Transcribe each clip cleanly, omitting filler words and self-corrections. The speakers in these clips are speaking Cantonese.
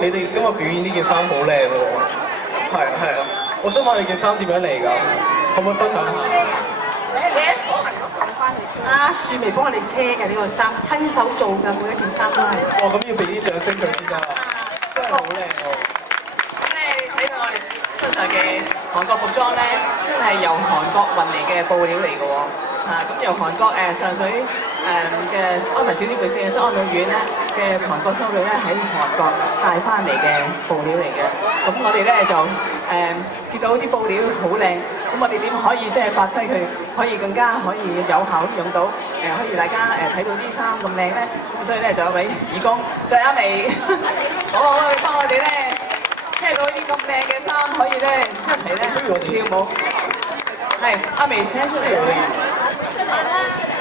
你哋今日表演呢件衫好靚喎，係啊係啊，我想問你件衫點樣嚟㗎？可唔可以分享下？阿樹薇幫我哋車嘅呢個衫，親手做嘅每一件衫都係。哇！咁要俾啲掌聲佢先得啦，真係好靚喎！咁你睇到我哋身上嘅韓國服裝咧，真係由韓國運嚟嘅布料嚟嘅喎。咁由韓國上水嘅安文小姐培訓嘅安老院咧嘅韓國修女咧喺韓國帶翻嚟嘅布料嚟嘅。咁我哋咧就見到啲布料好靚，咁我哋點可以即係發揮佢，可以更加可以有效咁用到可以大家睇到啲衫咁靚咧。咁所以咧就有位義工就係阿薇，好去幫我哋咧車到啲咁靚嘅衫，可以咧一齊咧跳舞。係阿薇請出嚟。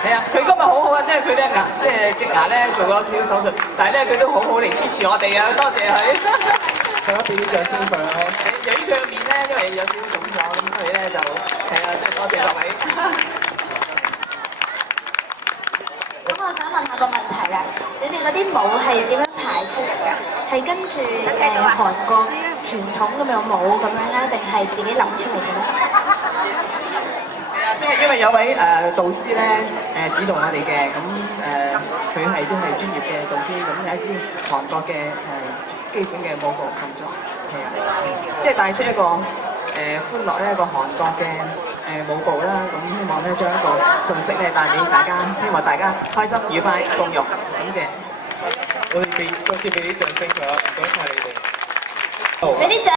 係啊，佢今日好好啊，因為佢咧牙即係隻牙咧做咗少少手術，但係咧佢都好好嚟支持我哋啊，多謝佢。大家俾啲掌聲佢啦。由於佢個面咧，因為有少少腫咗，咁所以咧就係啊，即係多謝各位。咁我想問下個問題啦，你哋嗰啲舞係點樣排出嚟㗎？係跟住韓國傳統咁樣舞咁樣咧，定係自己諗出嚟嘅咧？即係因為有位導師咧指導我哋嘅，咁佢係都係專業嘅導師，咁有一啲韓國嘅基本嘅舞步動作，係啊，即係帶出一個歡樂咧一個韓國嘅舞步啦，咁希望咧將一個信息咧帶俾大家，希望大家開心愉快共融咁嘅。我哋再次俾啲掌聲佢啦，唔該晒你哋。俾啲掌